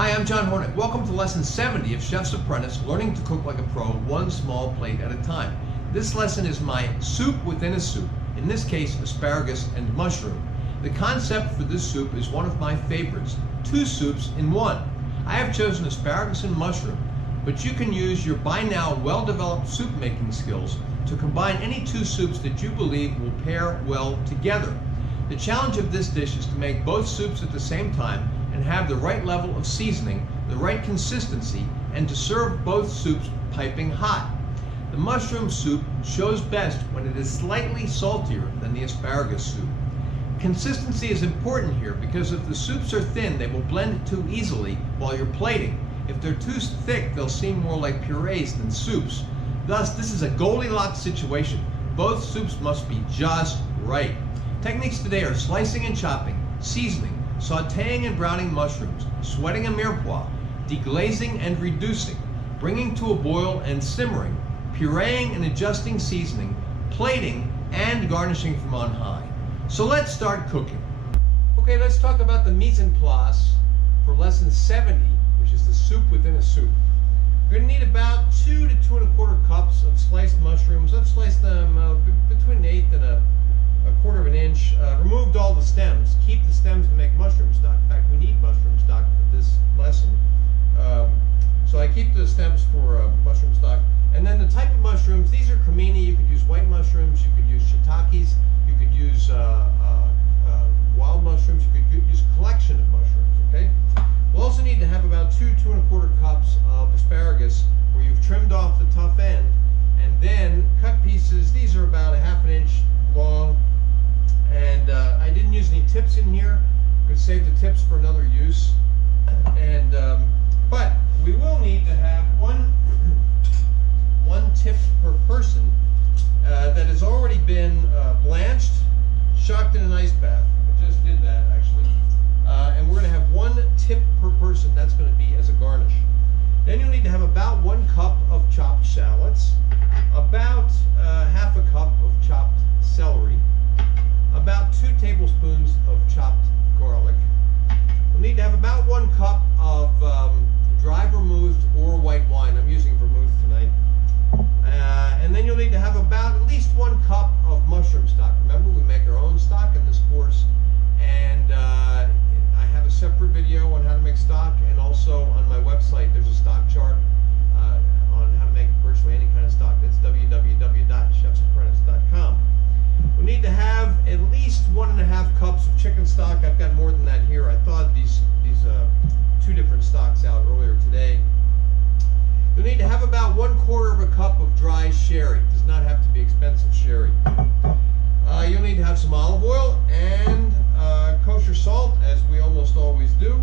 Hi, I'm John Hornick. Welcome to lesson 70 of Chef's Apprentice, learning to cook like a pro, one small plate at a time. This lesson is my soup within a soup, in this case asparagus and mushroom. The concept for this soup is one of my favorites, two soups in one. I have chosen asparagus and mushroom, but you can use your by now well-developed soup making skills to combine any two soups that you believe will pair well together. The challenge of this dish is to make both soups at the same time and have the right level of seasoning, the right consistency, and to serve both soups piping hot. The mushroom soup shows best when it is slightly saltier than the asparagus soup. Consistency is important here because if the soups are thin, they will blend too easily while you're plating. If they're too thick, they'll seem more like purees than soups. Thus, this is a Goldilocks situation. Both soups must be just right. Techniques today are slicing and chopping, seasoning, sautéing and browning mushrooms, sweating a mirepoix, deglazing and reducing, bringing to a boil and simmering, pureeing and adjusting seasoning, plating, and garnishing from on high. So let's start cooking. Okay, let's talk about the mise en place for lesson 70, which is the soup within a soup. You're going to need about 2 to 2 1/4 cups of sliced mushrooms. I've sliced them between an eighth and a quarter of an inch. Removed all the stems. Keep the stems to make mushroom stock. In fact, we need mushroom stock for this lesson. So I keep the stems for mushroom stock. And then the type of mushrooms, these are cremini. You could use white mushrooms. You could use shiitakes. You could use wild mushrooms. You could use a collection of mushrooms, okay? We'll also need to have about 2 to 2 1/4 cups of asparagus where you've trimmed off the tough end and then cut pieces. These are about 1/2 inch long. And I didn't use any tips in here. Could save the tips for another use. And but we will need to have one tip per person that has already been blanched, shocked in an ice bath. I just did that actually. And we're going to have 1 tip per person. That's going to be as a garnish. Then you'll need to have about 1 cup of chopped shallots, about 1/2 cup of chopped celery, about 2 tablespoons of chopped garlic. We'll need to have about 1 cup of dry vermouth or white wine. I'm using vermouth tonight. And then you'll need to have about at least 1 cup of mushroom stock. Remember, we make our own stock in this course. And I have a separate video on how to make stock, and also on my website there's a stock chart on how to make virtually any kind of stock. That's www.chefsapprentice.com. We need to have at least 1.5 cups of chicken stock. I've got more than that here. I thawed these 2 different stocks out earlier today. You'll need to have about 1/4 cup of dry sherry. It does not have to be expensive sherry. You'll need to have some olive oil and kosher salt, as we almost always do.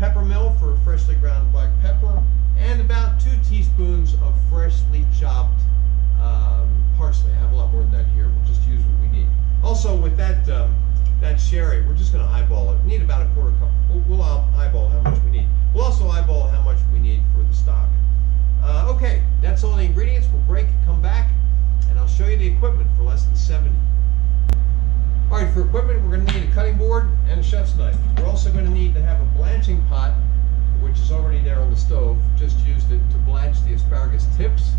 Peppermill for freshly ground black pepper, and about 2 teaspoons of freshly chopped parsley. I have a lot more than that here. We'll just use what we need. Also, with that sherry, we're just going to eyeball it. We need about 1/4 cup. We'll eyeball how much we need. We'll also eyeball how much we need for the stock. Okay, that's all the ingredients. We'll break, come back, and I'll show you the equipment for lesson 70. All right, for equipment, we're going to need a cutting board and a chef's knife. We're also going to need to have a blanching pot, which is already there on the stove. Just used it to blanch the asparagus tips.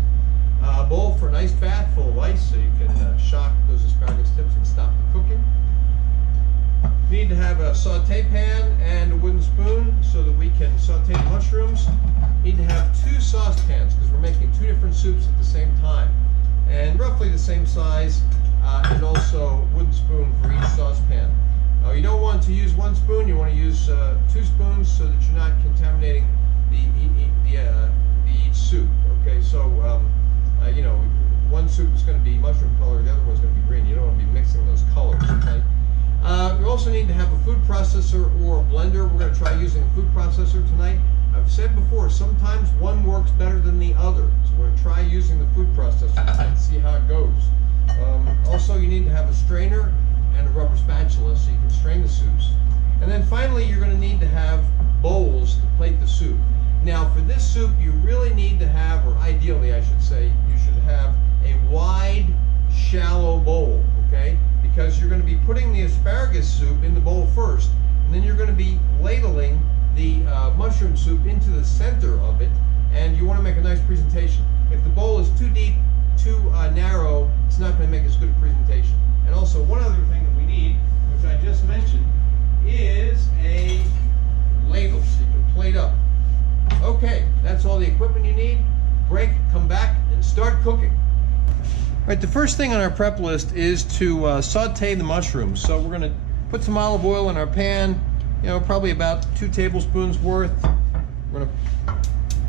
A bowl for an ice bath full of ice so you can shock those asparagus tips and stop the cooking. We need to have a saute pan and a wooden spoon so that we can saute the mushrooms. We need to have 2 saucepans because we're making 2 different soups at the same time, and roughly the same size, and also wooden spoon for each saucepan. You don't want to use 1 spoon, you want to use 2 spoons so that you're not contaminating each soup. Okay, so you know, 1 soup is going to be mushroom color, the other one's going to be green. You don't want to be mixing those colors. Okay. We also need to have a food processor or a blender. We're going to try using a food processor tonight. I've said before, sometimes one works better than the other, so we're going to try using the food processor tonight and see how it goes. Also, you need to have a strainer and a rubber spatula so you can strain the soups. And then finally, you're going to need to have bowls to plate the soup. Now, for this soup, you really need to have, or ideally I should say, you should have a wide, shallow bowl, okay? Because you're going to be putting the asparagus soup in the bowl first, and then you're going to be ladling the mushroom soup into the center of it, and you want to make a nice presentation. If the bowl is too deep, too narrow, it's not going to make as good a presentation. And also, one other thing that we need, which I just mentioned, is a ladle so you can plate up. Okay, that's all the equipment you need. Break, come back, and start cooking. All right, the first thing on our prep list is to saute the mushrooms. So we're going to put some olive oil in our pan, probably about 2 tablespoons worth. We're going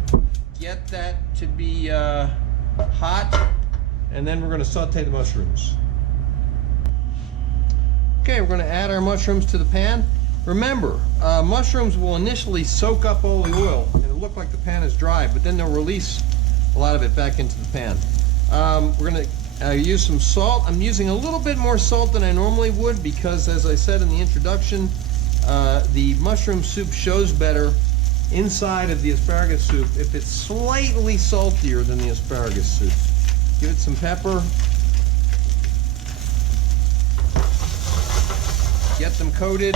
to get that to be hot, and then we're going to saute the mushrooms. Okay, we're going to add our mushrooms to the pan. Remember, mushrooms will initially soak up all the oil, and it'll look like the pan is dry, but then they'll release a lot of it back into the pan. We're going to use some salt. I'm using a little bit more salt than I normally would because, as I said in the introduction, the mushroom soup shows better inside of the asparagus soup if it's slightly saltier than the asparagus soup. Give it some pepper. Get them coated.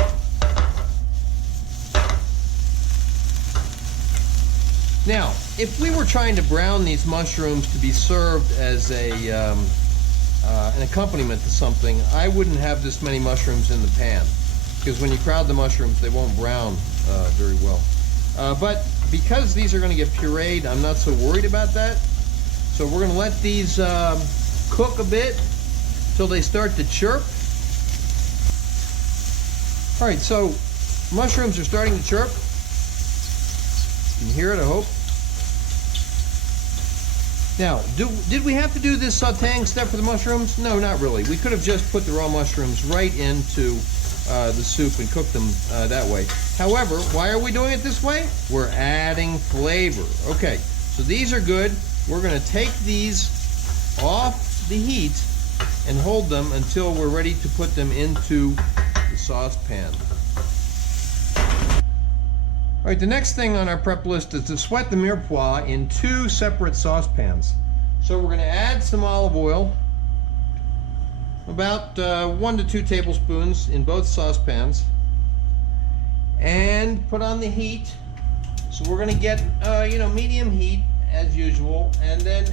Now, if we were trying to brown these mushrooms to be served as an accompaniment to something, I wouldn't have this many mushrooms in the pan, because when you crowd the mushrooms, they won't brown very well. But because these are going to get pureed, I'm not so worried about that. So we're going to let these cook a bit till they start to chirp. All right, so mushrooms are starting to chirp. You can hear it, I hope. Now, did we have to do this sauteing step for the mushrooms? No, not really. We could have just put the raw mushrooms right into the soup and cooked them that way. However, why are we doing it this way? We're adding flavor. Okay, so these are good. We're going to take these off the heat and hold them until we're ready to put them into the saucepan. All right, the next thing on our prep list is to sweat the mirepoix in 2 separate saucepans. So we're going to add some olive oil, about 1 to 2 tablespoons in both saucepans, and put on the heat. So we're going to get medium heat as usual, and then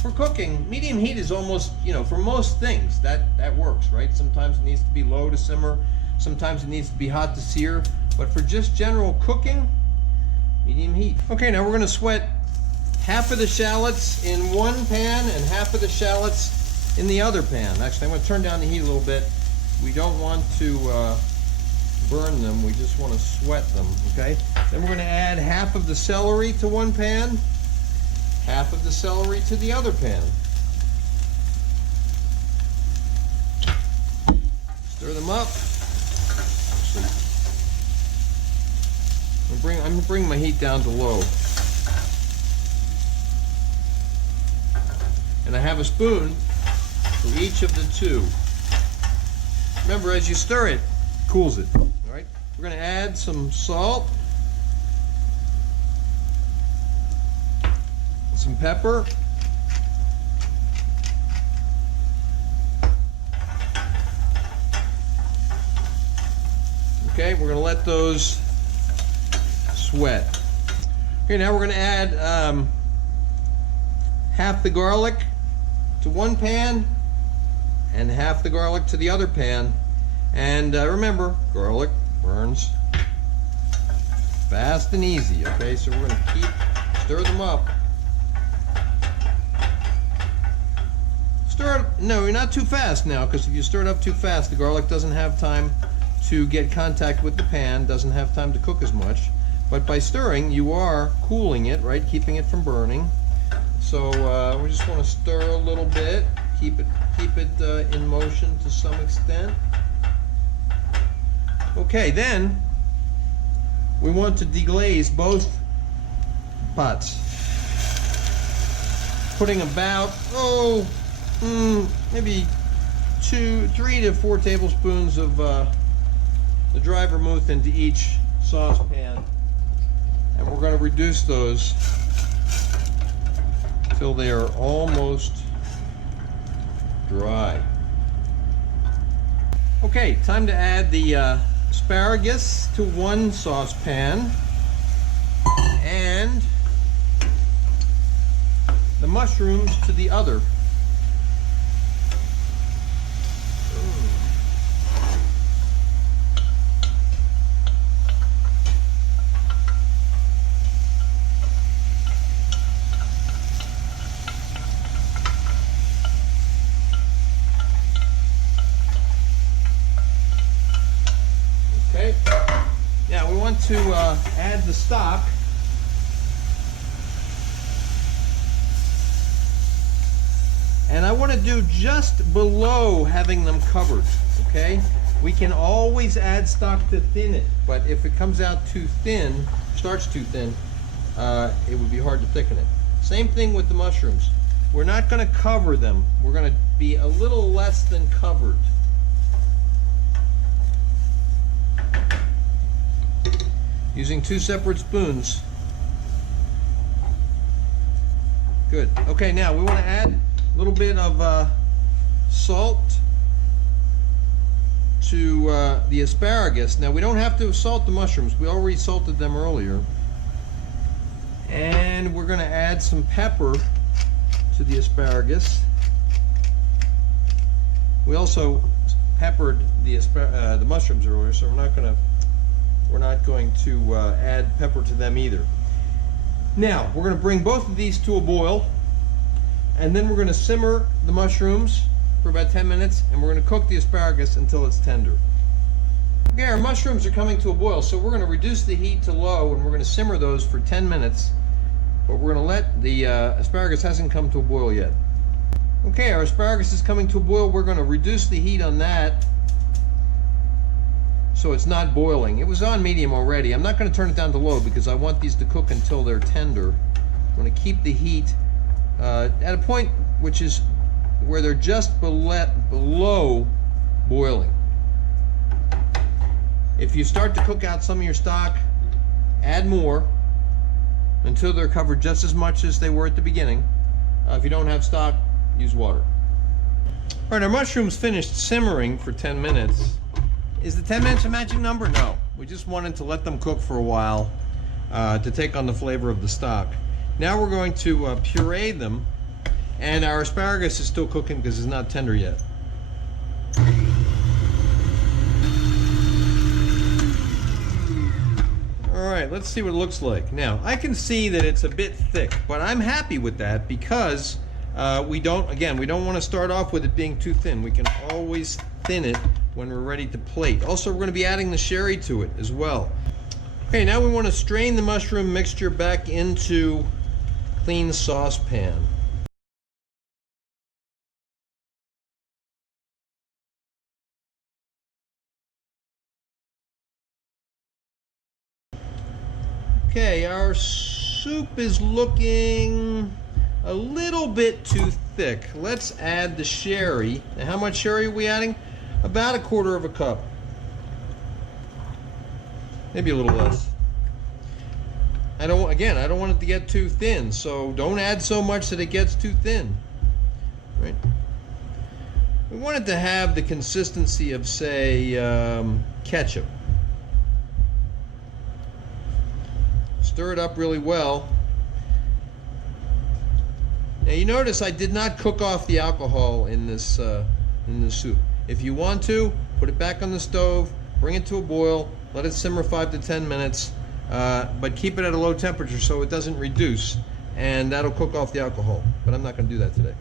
for cooking, medium heat is almost for most things that works, right? Sometimes it needs to be low to simmer, sometimes it needs to be hot to sear. But for just general cooking, medium heat. Okay, now we're going to sweat half of the shallots in one pan and half of the shallots in the other pan. Actually, I'm going to turn down the heat a little bit. We don't want to burn them. We just want to sweat them, okay? Then we're going to add half of the celery to one pan, half of the celery to the other pan. Stir them up. I'm going to bring my heat down to low. And I have a spoon for each of the 2. Remember, as you stir it, it cools it. All right? We're going to add some salt, some pepper, okay, we're going to let those sweat. Okay, now we're going to add half the garlic to one pan and half the garlic to the other pan. And remember, garlic burns fast and easy. Okay, so we're going to stir them up. No, not too fast now, because if you stir it up too fast, the garlic doesn't have time to get contact with the pan, doesn't have time to cook as much. But by stirring, you are cooling it, right? Keeping it from burning. So we just want to stir a little bit, keep it in motion to some extent. Okay, then we want to deglaze both pots. Putting about maybe 3 to 4 tablespoons of the dry vermouth into each saucepan. And we're going to reduce those till they are almost dry. Okay, time to add the asparagus to one saucepan and the mushrooms to the other. Okay, now we want to add the stock. And I want to do just below having them covered, okay? We can always add stock to thin it, but if it comes out too thin, starts too thin, it would be hard to thicken it. Same thing with the mushrooms. We're not going to cover them. We're going to be a little less than covered. Using 2 separate spoons. Good. Okay, now we want to add a little bit of salt to the asparagus. Now we don't have to salt the mushrooms. We already salted them earlier. And we're going to add some pepper to the asparagus. We also peppered the mushrooms earlier, so we're not going to add pepper to them either. Now we're going to bring both of these to a boil, and then we're going to simmer the mushrooms for about 10 minutes, and we're going to cook the asparagus until it's tender. Okay, our mushrooms are coming to a boil, so we're going to reduce the heat to low, and we're going to simmer those for 10 minutes. But we're going to let the asparagus hasn't come to a boil yet. Okay, our asparagus is coming to a boil. We're going to reduce the heat on that so it's not boiling. It was on medium already. I'm not going to turn it down to low because I want these to cook until they're tender. I'm going to keep the heat at a point which is where they're just below boiling. If you start to cook out some of your stock, add more until they're covered just as much as they were at the beginning. If you don't have stock, use water. All right, our mushrooms finished simmering for 10 minutes. Is the 10 minutes a magic number? No. We just wanted to let them cook for a while to take on the flavor of the stock. Now we're going to puree them, and our asparagus is still cooking because it's not tender yet. All right, let's see what it looks like. Now, I can see that it's a bit thick, but I'm happy with that because we don't want to start off with it being too thin. We can always thin it when we're ready to plate. Also, we're going to be adding the sherry to it as well. Okay, now we want to strain the mushroom mixture back into clean saucepan. Okay, our soup is looking a little bit too thick. Let's add the sherry. Now, how much sherry are we adding? About 1/4 cup. Maybe a little less. I don't want it to get too thin, so don't add so much that it gets too thin. Right? We want it to have the consistency of, say, ketchup. Stir it up really well. Now you notice I did not cook off the alcohol in this soup. If you want to, put it back on the stove, bring it to a boil, let it simmer 5 to 10 minutes, but keep it at a low temperature so it doesn't reduce, and that'll cook off the alcohol. But I'm not going to do that today.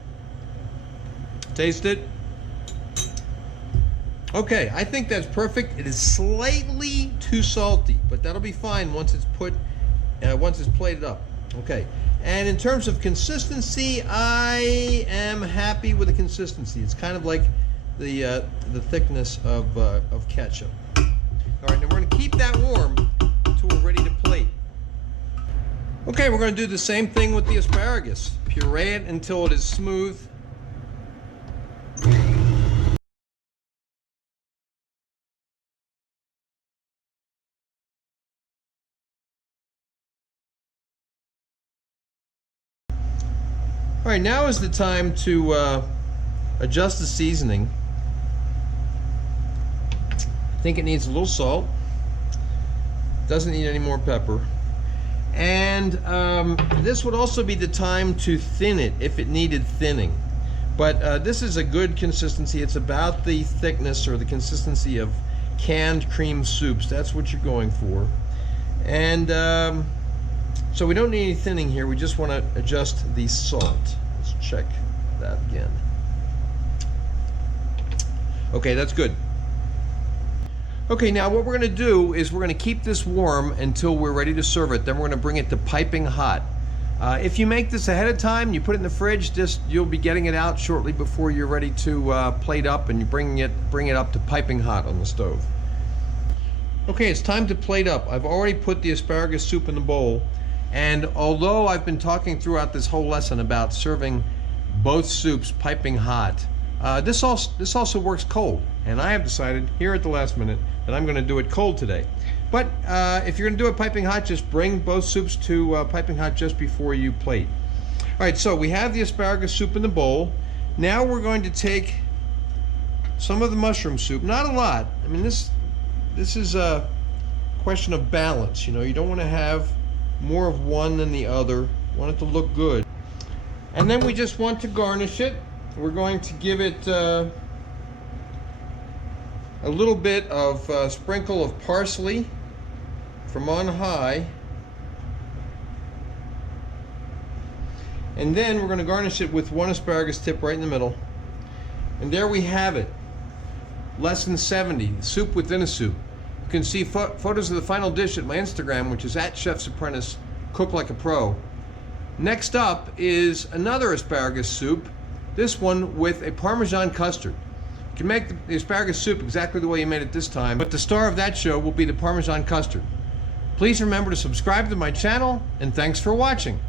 Taste it. Okay, I think that's perfect. It is slightly too salty, but that'll be fine once it's plated up. Okay, and in terms of consistency, I am happy with the consistency. It's kind of like the thickness of ketchup. All right, now we're going to keep that warm until we're ready to plate. Okay, we're going to do the same thing with the asparagus. Puree it until it is smooth. All right, now is the time to adjust the seasoning. I think it needs a little salt. Doesn't need any more pepper. And this would also be the time to thin it if it needed thinning. But this is a good consistency. It's about the thickness or the consistency of canned cream soups. That's what you're going for. And so we don't need any thinning here. We just want to adjust the salt. Let's check that again. Okay, that's good. Okay, now what we're going to do is we're going to keep this warm until we're ready to serve it. Then we're going to bring it to piping hot. If you make this ahead of time, you put it in the fridge, you'll be getting it out shortly before you're ready to plate up, and you bring it up to piping hot on the stove. Okay, it's time to plate up. I've already put the asparagus soup in the bowl, and although I've been talking throughout this whole lesson about serving both soups piping hot, this also works cold, and I have decided here at the last minute that I'm going to do it cold today. But if you're going to do it piping hot, just bring both soups to piping hot just before you plate. All right, so we have the asparagus soup in the bowl. Now we're going to take some of the mushroom soup, not a lot. I mean, this is a question of balance. You know, you don't want to have more of one than the other. You want it to look good. And then we just want to garnish it. We're going to give it a little bit of sprinkle of parsley from on high. And then we're going to garnish it with one asparagus tip right in the middle. And there we have it. Lesson 70, the soup within a soup. You can see photos of the final dish at my Instagram, which is @ChefsApprentice, Cook Like a Pro. Next up is another asparagus soup, this one with a Parmesan custard. You can make the asparagus soup exactly the way you made it this time, but the star of that show will be the Parmesan custard. Please remember to subscribe to my channel, and thanks for watching.